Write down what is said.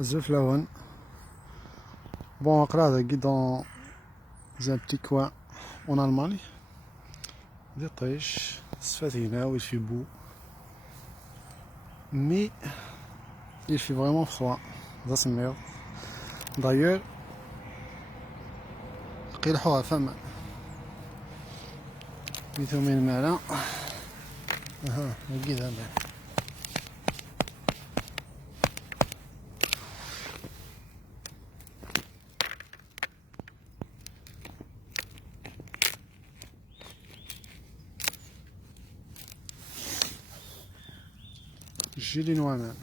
Zeflaon. Bon, après, dans un petit coin en Allemagne. Des pêches, Sfatina où il fait beau. Mais il fait vraiment froid. Ça c'est merde. D'ailleurs, قيلحوها فما ميتو من الماء. اها لقيتها بعد. جيلي نوامان.